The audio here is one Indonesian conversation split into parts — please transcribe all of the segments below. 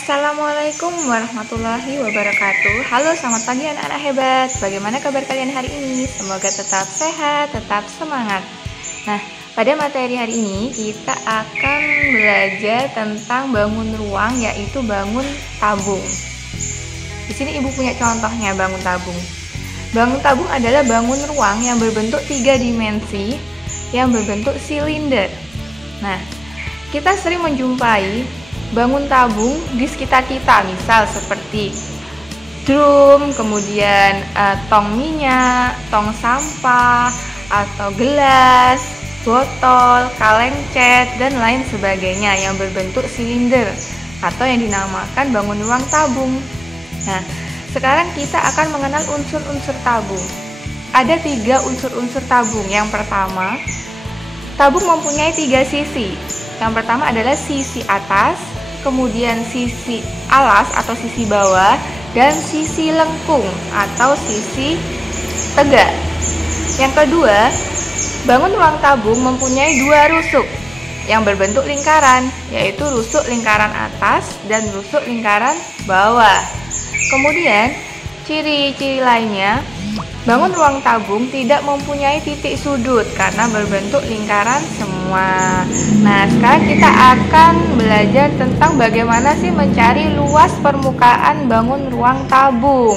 Assalamualaikum warahmatullahi wabarakatuh. Halo, selamat pagi anak-anak hebat. Bagaimana kabar kalian hari ini? Semoga tetap sehat, tetap semangat. Nah, pada materi hari ini kita akan belajar tentang bangun ruang, yaitu bangun tabung. Di sini ibu punya contohnya bangun tabung. Bangun tabung adalah bangun ruang yang berbentuk 3 dimensi yang berbentuk silinder. Nah, kita sering menjumpai bangun tabung di sekitar kita, misal seperti drum, kemudian tong minyak, tong sampah, atau gelas, botol, kaleng cat, dan lain sebagainya yang berbentuk silinder atau yang dinamakan bangun ruang tabung. Nah, sekarang kita akan mengenal unsur-unsur tabung. Ada 3 unsur-unsur tabung. Yang pertama, tabung mempunyai 3 sisi. Yang pertama adalah sisi atas, kemudian sisi alas atau sisi bawah, dan sisi lengkung atau sisi tegak. Yang kedua, bangun ruang tabung mempunyai 2 rusuk yang berbentuk lingkaran, yaitu rusuk lingkaran atas dan rusuk lingkaran bawah. Kemudian, ciri-ciri lainnya, bangun ruang tabung tidak mempunyai titik sudut karena berbentuk lingkaran semua. Nah, sekarang kita akan belajar tentang bagaimana sih mencari luas permukaan bangun ruang tabung.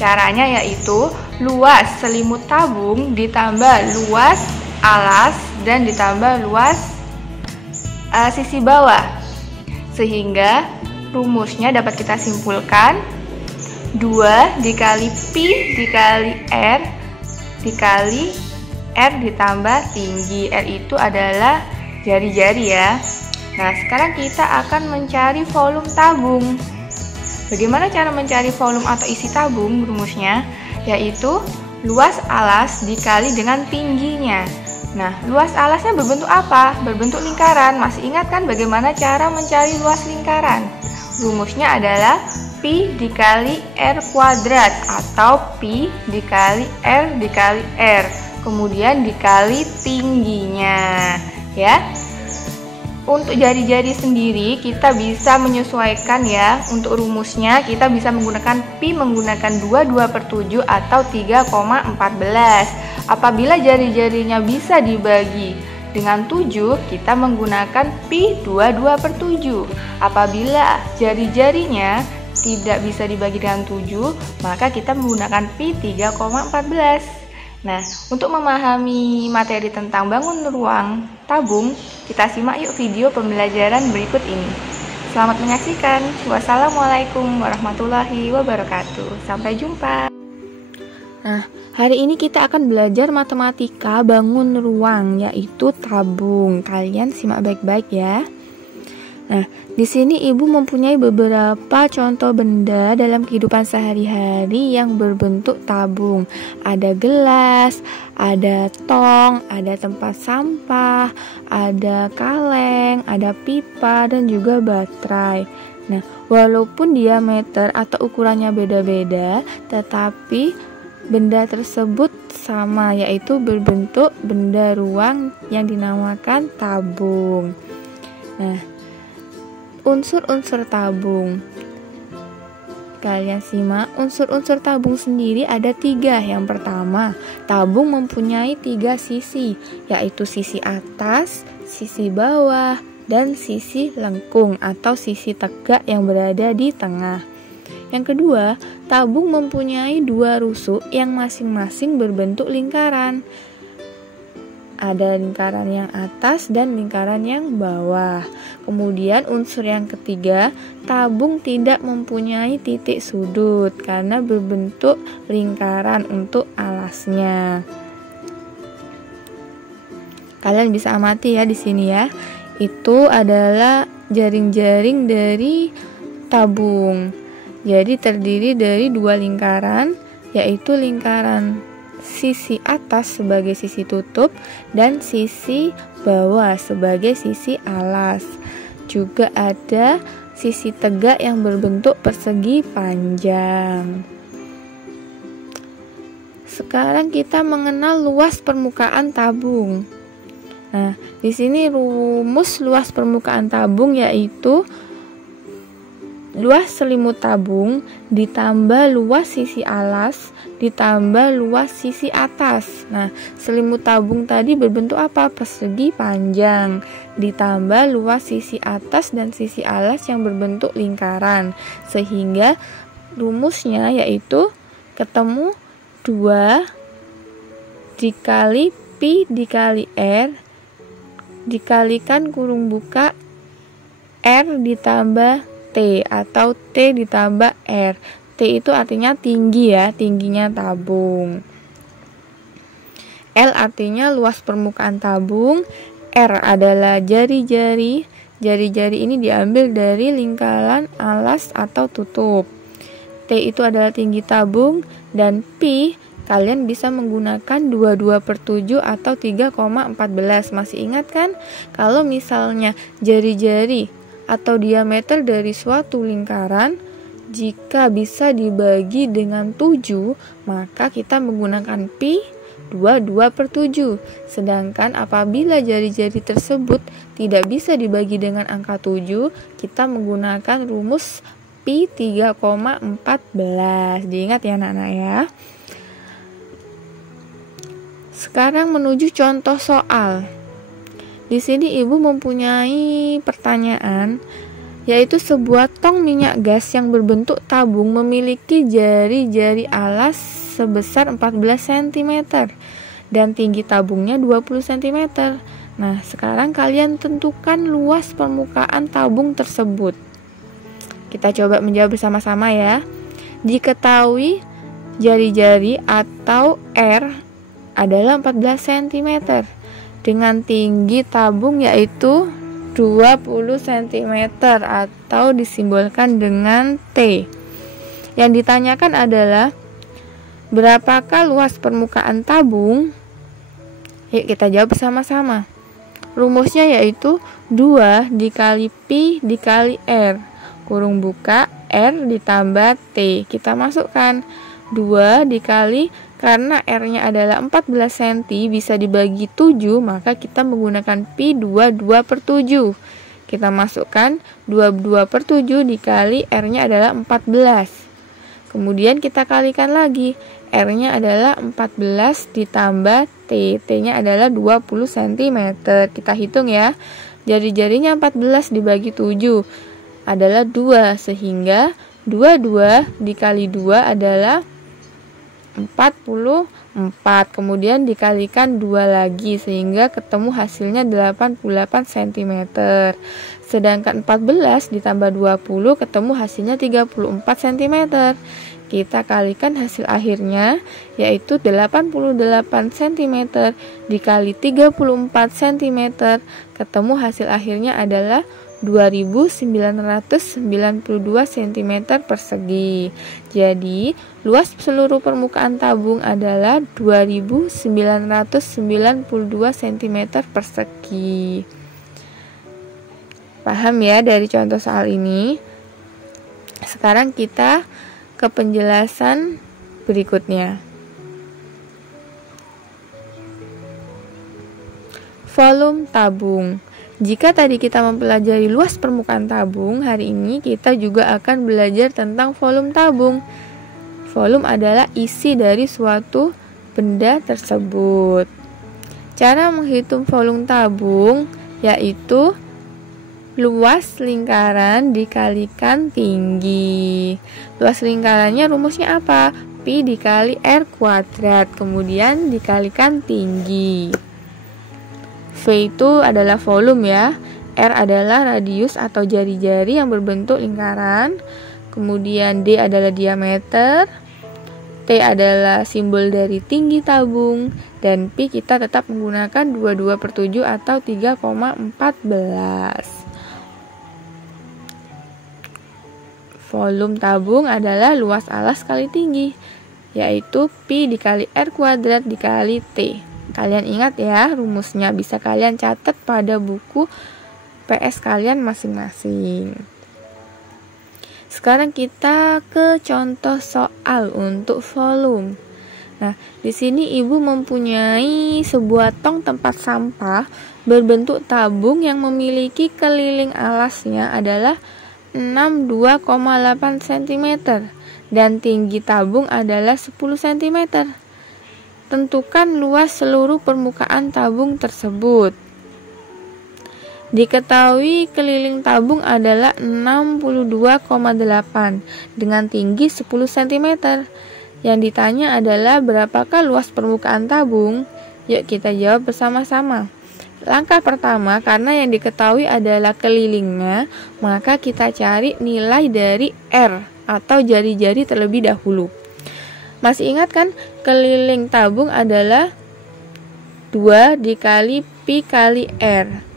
Caranya yaitu luas selimut tabung ditambah luas alas dan ditambah luas sisi bawah. Sehingga rumusnya dapat kita simpulkan 2 dikali Pi dikali R dikali R ditambah tinggi. R itu adalah jari-jari ya. Nah, sekarang kita akan mencari volume tabung. Bagaimana cara mencari volume atau isi tabung? Rumusnya yaitu luas alas dikali dengan tingginya. Nah, luas alasnya berbentuk apa? Berbentuk lingkaran. Masih ingat kan bagaimana cara mencari luas lingkaran? Rumusnya adalah Pi dikali R kuadrat atau Pi dikali R dikali R, kemudian dikali tingginya ya. Untuk jari-jari sendiri kita bisa menyesuaikan ya. Untuk rumusnya kita bisa menggunakan Pi menggunakan 22/7 atau 3,14. Apabila jari-jarinya bisa dibagi dengan 7, kita menggunakan Pi 22/7. Apabila jari-jarinya tidak bisa dibagi dengan 7, maka kita menggunakan Pi 3,14. Nah, untuk memahami materi tentang bangun ruang tabung, kita simak yuk video pembelajaran berikut ini. Selamat menyaksikan. Wassalamualaikum warahmatullahi wabarakatuh. Sampai jumpa. Nah, hari ini kita akan belajar matematika bangun ruang, yaitu tabung. Kalian simak baik-baik ya. Nah, di sini ibu mempunyai beberapa contoh benda dalam kehidupan sehari-hari yang berbentuk tabung. Ada gelas, ada tong, ada tempat sampah, ada kaleng, ada pipa, dan juga baterai. Nah, walaupun diameter atau ukurannya beda-beda, tetapi benda tersebut sama, yaitu berbentuk benda ruang yang dinamakan tabung. Nah, unsur-unsur tabung. Kalian simak, unsur-unsur tabung sendiri ada 3. Yang pertama, tabung mempunyai 3 sisi, yaitu sisi atas, sisi bawah, dan sisi lengkung atau sisi tegak yang berada di tengah. Yang kedua, tabung mempunyai 2 rusuk yang masing-masing berbentuk lingkaran. Ada lingkaran yang atas dan lingkaran yang bawah. Kemudian unsur yang ketiga, tabung tidak mempunyai titik sudut karena berbentuk lingkaran untuk alasnya. Kalian bisa amati ya di sini ya. Itu adalah jaring-jaring dari tabung. Jadi terdiri dari 2 lingkaran, yaitu lingkaran sisi atas sebagai sisi tutup dan sisi bawah sebagai sisi alas. Juga ada sisi tegak yang berbentuk persegi panjang. Sekarang kita mengenal luas permukaan tabung. Nah, di sini rumus luas permukaan tabung yaitu luas selimut tabung ditambah luas sisi alas ditambah luas sisi atas. Nah, selimut tabung tadi berbentuk apa? Persegi panjang ditambah luas sisi atas dan sisi alas yang berbentuk lingkaran. Sehingga rumusnya yaitu ketemu 2 dikali pi dikali R dikalikan kurung buka R ditambah T atau T ditambah R. T itu artinya tinggi ya, tingginya tabung. L artinya luas permukaan tabung. R adalah jari-jari. Jari-jari ini diambil dari lingkaran alas atau tutup. T itu adalah tinggi tabung. Dan Pi kalian bisa menggunakan 22/7 atau 3,14. Masih ingat kan? Kalau misalnya jari-jari atau diameter dari suatu lingkaran jika bisa dibagi dengan 7, maka kita menggunakan pi 22/7. Sedangkan apabila jari-jari tersebut tidak bisa dibagi dengan angka 7, kita menggunakan rumus pi 3,14. Diingat ya anak-anak ya. Sekarang menuju contoh soal. Di sini ibu mempunyai pertanyaan, yaitu sebuah tong minyak gas yang berbentuk tabung memiliki jari-jari alas sebesar 14 cm dan tinggi tabungnya 20 cm. Nah, sekarang kalian tentukan luas permukaan tabung tersebut. Kita coba menjawab bersama-sama ya. Diketahui jari-jari atau R adalah 14 cm dengan tinggi tabung yaitu 20 cm atau disimbolkan dengan T. Yang ditanyakan adalah berapakah luas permukaan tabung? Yuk kita jawab bersama-sama. Rumusnya yaitu 2 dikali pi dikali R kurung buka R ditambah T. Kita masukkan 2 dikali, karena R-nya adalah 14 cm bisa dibagi 7, maka kita menggunakan pi 22/7. Kita masukkan 22/7 dikali R-nya adalah 14. Kemudian kita kalikan lagi. R-nya adalah 14 ditambah T. T-nya adalah 20 cm. Kita hitung ya. Jari-jarinya 14 dibagi 7 adalah 2, sehingga 22 dikali 2 adalah 44. Kemudian dikalikan 2 lagi sehingga ketemu hasilnya 88 cm. Sedangkan 14 ditambah 20 ketemu hasilnya 34 cm. Kita kalikan hasil akhirnya yaitu 88 cm dikali 34 cm, ketemu hasil akhirnya adalah 2992 cm persegi. Jadi, luas seluruh permukaan tabung adalah 2992 cm persegi. Paham ya dari contoh soal ini? Sekarang kita ke penjelasan berikutnya. Volume tabung. Jika tadi kita mempelajari luas permukaan tabung, hari ini kita juga akan belajar tentang volume tabung. Volume adalah isi dari suatu benda tersebut. Cara menghitung volume tabung yaitu luas lingkaran dikalikan tinggi. Luas lingkarannya rumusnya apa? Pi dikali R kuadrat, kemudian dikalikan tinggi. V itu adalah volume ya. R adalah radius atau jari-jari yang berbentuk lingkaran. Kemudian D adalah diameter. T adalah simbol dari tinggi tabung. Dan Pi kita tetap menggunakan 22/7 atau 3,14. Volume tabung adalah luas alas kali tinggi, yaitu Pi dikali R kuadrat dikali T. Kalian ingat ya rumusnya, bisa kalian catat pada buku PS kalian masing-masing. Sekarang kita ke contoh soal untuk volume. Nah, di sini ibu mempunyai sebuah tong tempat sampah berbentuk tabung yang memiliki keliling alasnya adalah 62,8 cm dan tinggi tabung adalah 10 cm. Tentukan luas seluruh permukaan tabung tersebut. Diketahui keliling tabung adalah 62,8 dengan tinggi 10 cm. Yang ditanya adalah berapakah luas permukaan tabung? Yuk kita jawab bersama-sama. Langkah pertama, karena yang diketahui adalah kelilingnya, maka kita cari nilai dari R atau jari-jari terlebih dahulu. Masih ingat kan? Keliling tabung adalah 2 dikali Pi kali R.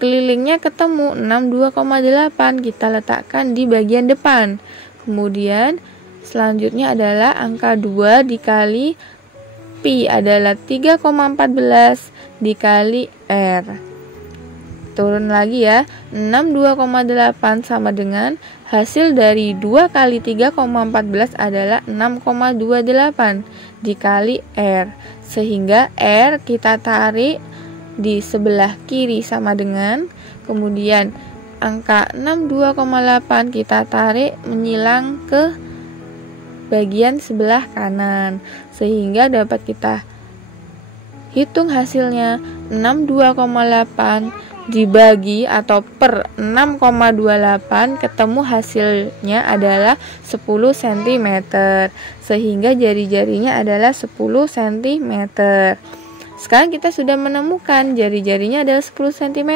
Kelilingnya ketemu 62,8, kita letakkan di bagian depan. Kemudian selanjutnya adalah angka 2 dikali Pi adalah 3,14 dikali R. Turun lagi ya, 62,8 sama dengan hasil dari 2 kali 3,14 adalah 6,28 dikali R. Sehingga R kita tarik di sebelah kiri sama dengan, kemudian angka 62,8 kita tarik menyilang ke bagian sebelah kanan, sehingga dapat kita hitung hasilnya 62,8 dibagi atau per 6,28 ketemu hasilnya adalah 10 cm, sehingga jari-jarinya adalah 10 cm. Sekarang kita sudah menemukan jari-jarinya adalah 10 cm.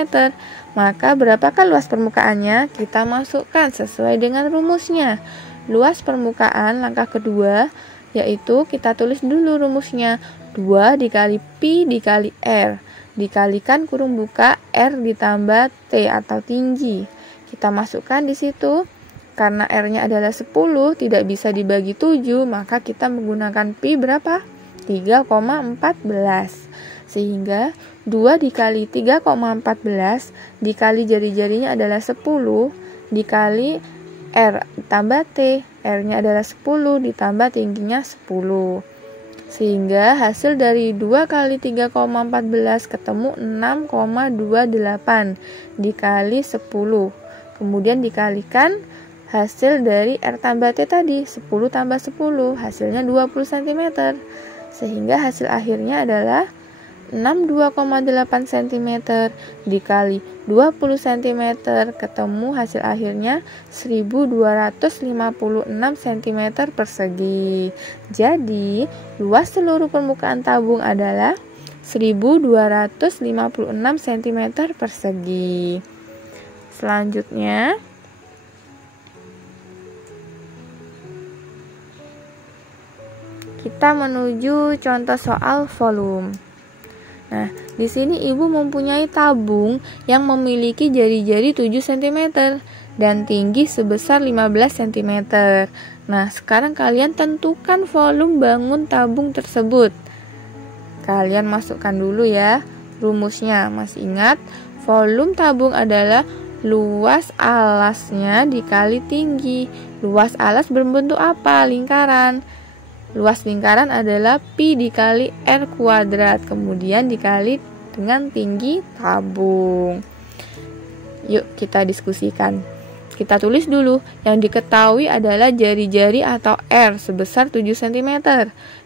Maka berapakah luas permukaannya? Kita masukkan sesuai dengan rumusnya. Luas permukaan langkah kedua, yaitu kita tulis dulu rumusnya. 2 dikali Pi dikali R dikalikan kurung buka R ditambah T atau tinggi. Kita masukkan di situ. Karena R-nya adalah 10, tidak bisa dibagi 7, maka kita menggunakan Pi berapa? 3,14. Sehingga 2 dikali 3,14 dikali jari-jarinya adalah 10 dikali R ditambah T, R-nya adalah 10 ditambah tingginya 10. Sehingga hasil dari 2 kali 3,14 ketemu 6,28 dikali 10. Kemudian dikalikan hasil dari R tambah T tadi, 10 tambah 10, hasilnya 20 cm. Sehingga hasil akhirnya adalah 62,8 cm dikali 20 cm ketemu hasil akhirnya 1256 cm persegi. Jadi luas seluruh permukaan tabung adalah 1256 cm persegi. Selanjutnya kita menuju contoh soal volume. Nah, di sini ibu mempunyai tabung yang memiliki jari-jari 7 cm dan tinggi sebesar 15 cm. Nah, sekarang kalian tentukan volume bangun tabung tersebut. Kalian masukkan dulu ya rumusnya. Masih ingat? Volume tabung adalah luas alasnya dikali tinggi. Luas alas berbentuk apa? Lingkaran. Luas lingkaran adalah Pi dikali R kuadrat, kemudian dikali dengan tinggi tabung. Yuk kita diskusikan. Kita tulis dulu, yang diketahui adalah jari-jari atau R sebesar 7 cm,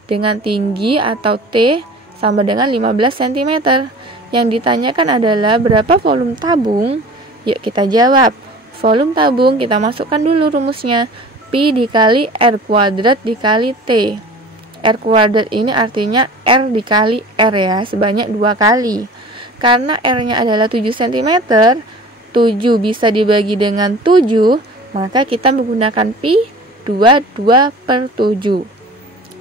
dengan tinggi atau T sama dengan 15 cm. Yang ditanyakan adalah berapa volume tabung? Yuk kita jawab. Volume tabung kita masukkan dulu rumusnya. Pi dikali R kuadrat dikali T. R kuadrat ini artinya R dikali R ya, sebanyak 2 kali. Karena R-nya adalah 7 cm, 7 bisa dibagi dengan 7, maka kita menggunakan Pi 22/7.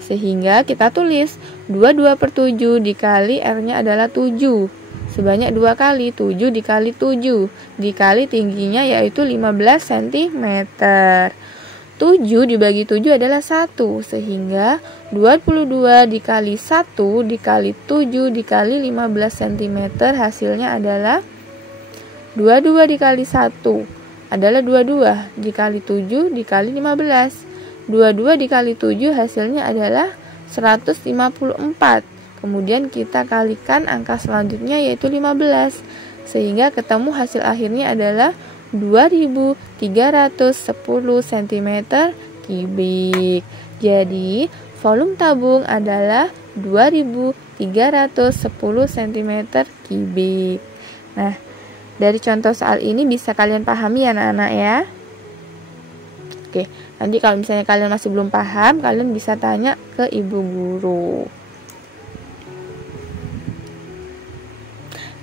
Sehingga kita tulis 22/7 dikali R-nya adalah 7. Sebanyak 2 kali, 7 dikali 7, dikali tingginya yaitu 15 cm. 7 dibagi 7 adalah 1, sehingga 22 dikali 1 dikali 7 dikali 15 cm hasilnya adalah 22 dikali 1 adalah 22 dikali 7 dikali 15. 22 dikali 7 hasilnya adalah 154. Kemudian kita kalikan angka selanjutnya yaitu 15, sehingga ketemu hasil akhirnya adalah 2310 cm kubik. Jadi, volume tabung adalah 2310 cm kubik. Nah, dari contoh soal ini bisa kalian pahami ya anak-anak ya. Oke, nanti kalau misalnya kalian masih belum paham, kalian bisa tanya ke ibu guru.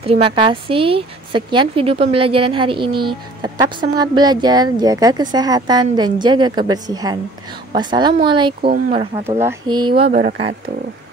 Terima kasih. Sekian video pembelajaran hari ini. Tetap semangat belajar, jaga kesehatan, dan jaga kebersihan. Wassalamualaikum warahmatullahi wabarakatuh.